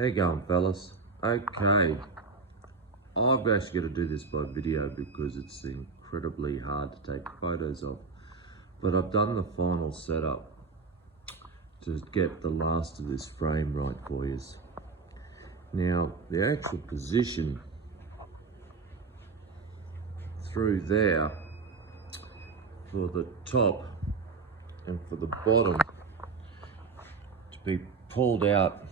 How you going, fellas? Okay, I've actually got to do this by video because it's incredibly hard to take photos of, but I've done the final setup to get the last of this frame right for you. Now, the actual position through there for the top and for the bottom to be pulled out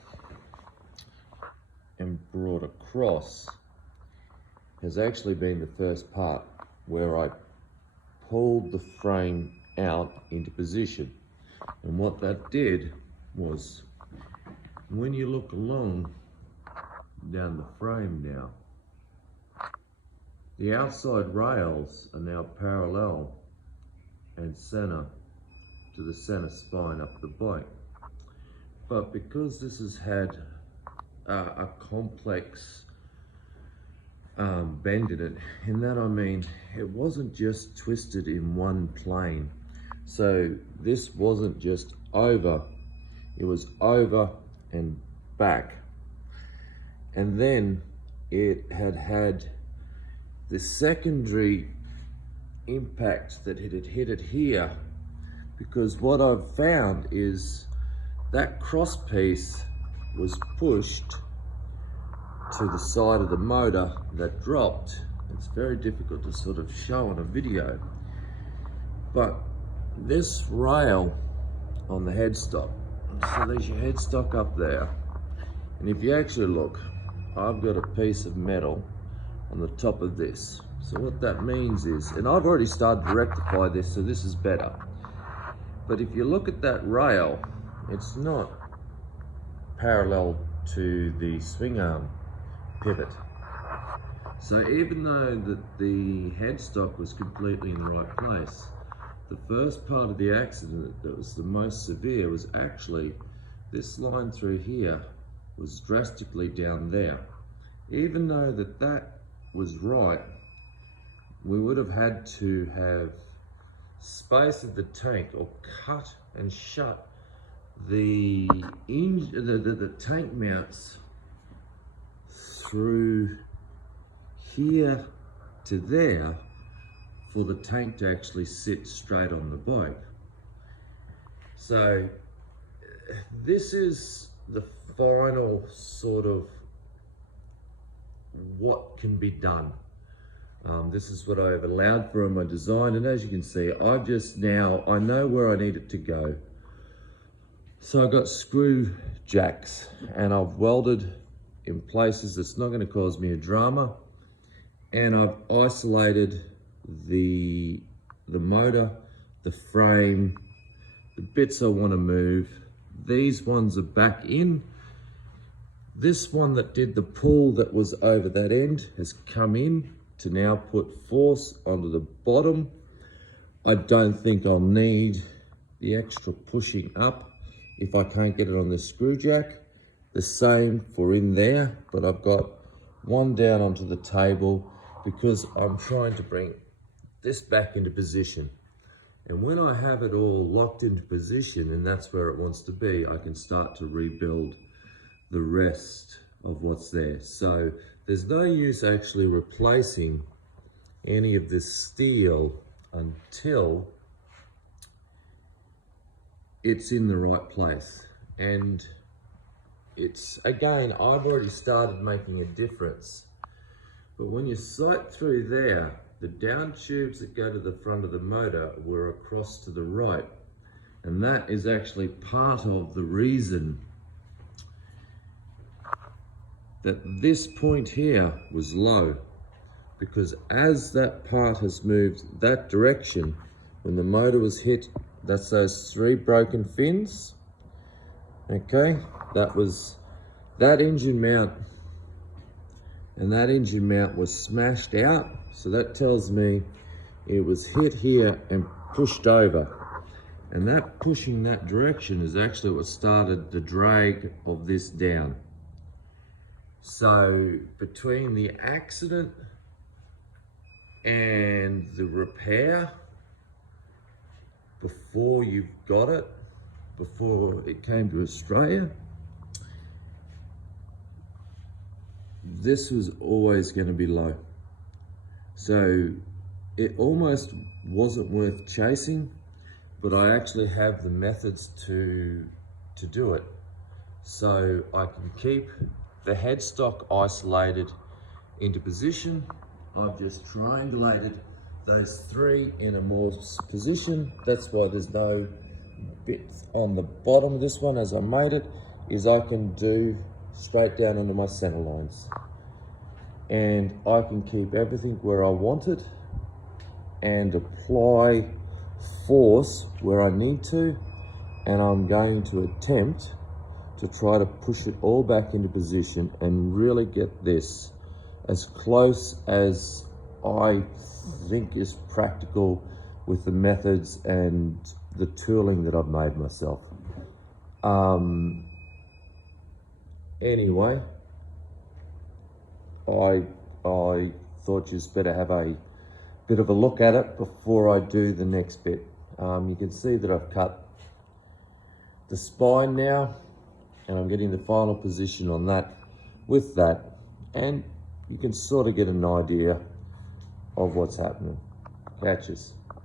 and brought across has actually been the first part where I pulled the frame out into position. And what that did was, when you look along down the frame now, the outside rails are now parallel and center to the center spine up the bike. But because this has had a complex bend in it, in that I mean it wasn't just twisted in one plane. So this wasn't just over, it was over and back. And then it had the secondary impact that it had hit it here, because what I've found is that cross piece was pushed to the side of the motor that dropped. It's very difficult to sort of show on a video, but this rail on the headstock, so there's your headstock up there, and if you actually look, I've got a piece of metal on the top of this. So what that means is, and I've already started to rectify this, so this is better, but if you look at that rail, it's not parallel to the swing arm pivot. So even though that the headstock was completely in the right place, the first part of the accident that was the most severe was actually this line through here was drastically down there. Even though that was right, we would have had to have space of the tank or cut and shut the tank mounts through here to there for the tank to actually sit straight on the bike. So this is the final sort of what can be done. This is what I've allowed for in my design, and as you can see, I know where I need it to go. So I've got screw jacks and I've welded in places that's not going to cause me a drama, and I've isolated the motor, the frame, the bits I want to move. These ones are back in. This one that did the pull that was over that end has come in to now put force onto the bottom. I don't think I'll need the extra pushing up if I can't get it on the screw jack. The same for in there, but I've got one down onto the table because I'm trying to bring this back into position. And when I have it all locked into position and that's where it wants to be, I can start to rebuild the rest of what's there. So there's no use actually replacing any of this steel until it's in the right place. And it's, again, I've already started making a difference. But when you sight through there, the down tubes that go to the front of the motor were across to the right. And that is actually part of the reason that this point here was low, because as that part has moved that direction, when the motor was hit, that's those 3 broken fins. Okay, that was that engine mount, and that engine mount was smashed out. So that tells me it was hit here and pushed over, and that pushing that direction is actually what started the drag of this down. So between the accident and the repair, before you've got it, before it came to Australia, this was always going to be low. So it almost wasn't worth chasing, but I actually have the methods to do it. So I can keep the headstock isolated into position. I've just triangulated those three in a Morse position. That's why there's no bit on the bottom of this one as I made it, is I can do straight down into my center lines. And I can keep everything where I want it and apply force where I need to. And I'm going to attempt to try to push it all back into position and really get this as close as I think is practical with the methods and the tooling that I've made myself. Anyway, I thought you'd better have a bit of a look at it before I do the next bit. You can see that I've cut the spine now, and I'm getting the final position on that with that, and you can sort of get an idea of what's happening. Catches.